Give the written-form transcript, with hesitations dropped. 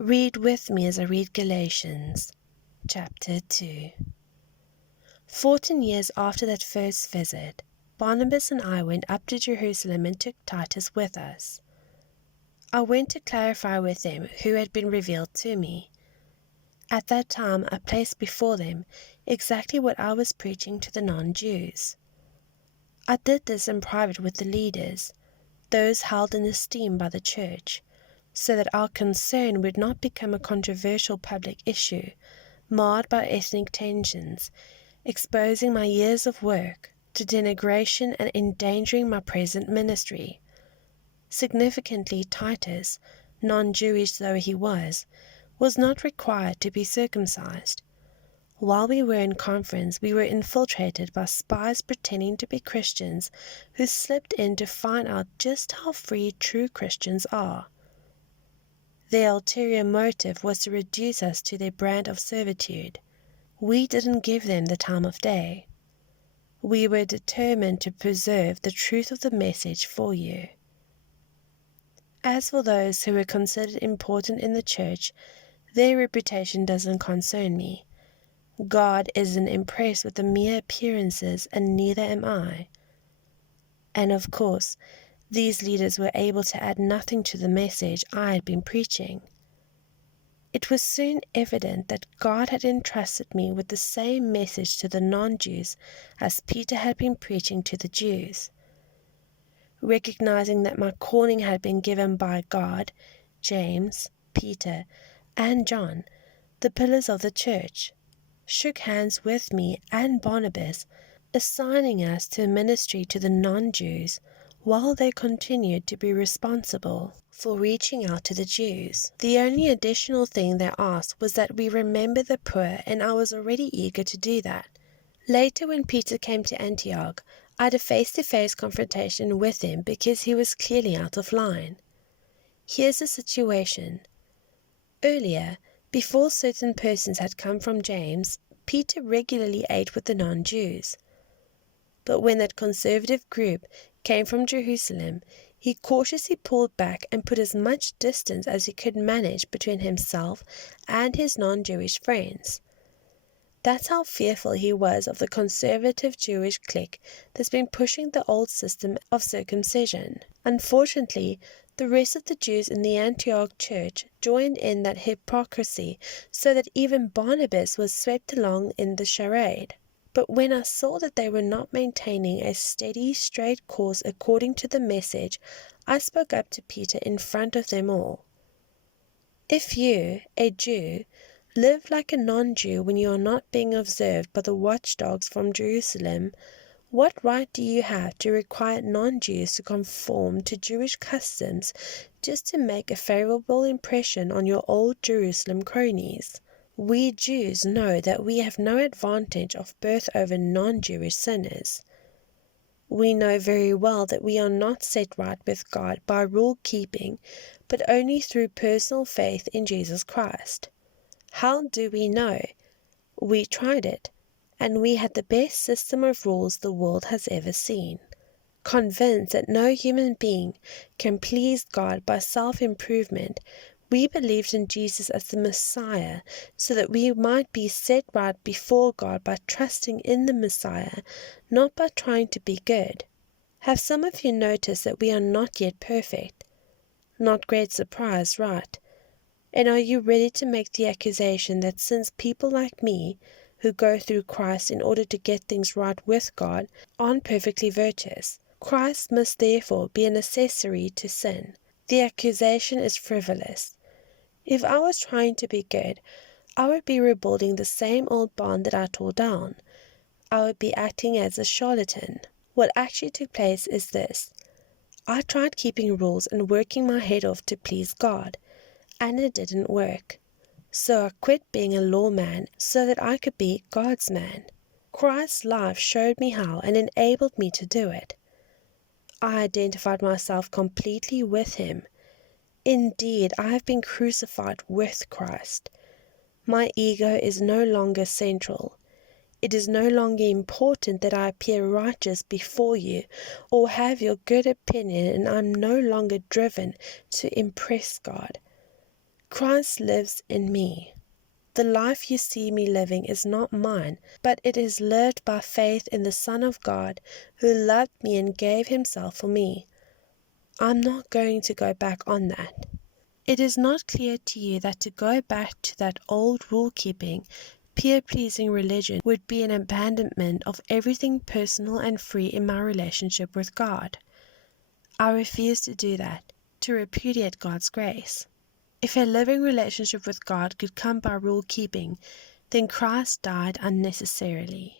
Read with me as I read Galatians, chapter 2. 14 years after that first visit, Barnabas and I went up to Jerusalem and took Titus with us. I went to clarify with them who had been revealed to me. At that time I placed before them exactly what I was preaching to the non-Jews. I did this in private with the leaders, those held in esteem by the church, so that our concern would not become a controversial public issue, marred by ethnic tensions, exposing my years of work to denigration and endangering my present ministry. Significantly, Titus, non-Jewish though he was not required to be circumcised. While we were in conference, we were infiltrated by spies pretending to be Christians who slipped in to find out just how free true Christians are. Their ulterior motive was to reduce us to their brand of servitude. We didn't give them the time of day. We were determined to preserve the truth of the message for you. As for those who were considered important in the church, their reputation doesn't concern me. God isn't impressed with the mere appearances, and neither am I. And of course, these leaders were able to add nothing to the message I had been preaching. It was soon evident that God had entrusted me with the same message to the non-Jews as Peter had been preaching to the Jews. Recognizing that my calling had been given by God, James, Peter, and John, the pillars of the church, shook hands with me and Barnabas, assigning us to ministry to the non-Jews, while they continued to be responsible for reaching out to the Jews. The only additional thing they asked was that we remember the poor, and I was already eager to do that. Later, when Peter came to Antioch, I had a face-to-face confrontation with him because he was clearly out of line. Here's the situation. Earlier, before certain persons had come from James, Peter regularly ate with the non-Jews. But when that conservative group came from Jerusalem, he cautiously pulled back and put as much distance as he could manage between himself and his non-Jewish friends. That's how fearful he was of the conservative Jewish clique that's been pushing the old system of circumcision. Unfortunately, the rest of the Jews in the Antioch church joined in that hypocrisy, so that even Barnabas was swept along in the charade. But when I saw that they were not maintaining a steady, straight course according to the message, I spoke up to Peter in front of them all. If you, a Jew, live like a non-Jew when you are not being observed by the watchdogs from Jerusalem, what right do you have to require non-Jews to conform to Jewish customs just to make a favorable impression on your old Jerusalem cronies? We Jews know that we have no advantage of birth over non-Jewish sinners. We know very well that we are not set right with God by rule-keeping, but only through personal faith in Jesus Christ. How do we know? We tried it, and we had the best system of rules the world has ever seen. Convinced that no human being can please God by self-improvement, we believed in Jesus as the Messiah so that we might be set right before God by trusting in the Messiah, not by trying to be good. Have some of you noticed that we are not yet perfect? Not great surprise, right? And are you ready to make the accusation that since people like me, who go through Christ in order to get things right with God, aren't perfectly virtuous, Christ must therefore be an accessory to sin? The accusation is frivolous. If I was trying to be good, I would be rebuilding the same old barn that I tore down. I would be acting as a charlatan. What actually took place is this. I tried keeping rules and working my head off to please God, and it didn't work. So I quit being a lawman so that I could be God's man. Christ's life showed me how and enabled me to do it. I identified myself completely with Him. Indeed, I have been crucified with Christ. My ego is no longer central. It is no longer important that I appear righteous before you or have your good opinion, and I am no longer driven to impress God. Christ lives in me. The life you see me living is not mine, but it is lived by faith in the Son of God who loved me and gave himself for me. I'm not going to go back on that. It is not clear to you that to go back to that old rule-keeping, peer-pleasing religion would be an abandonment of everything personal and free in my relationship with God. I refuse to do that, to repudiate God's grace. If a living relationship with God could come by rule-keeping, then Christ died unnecessarily.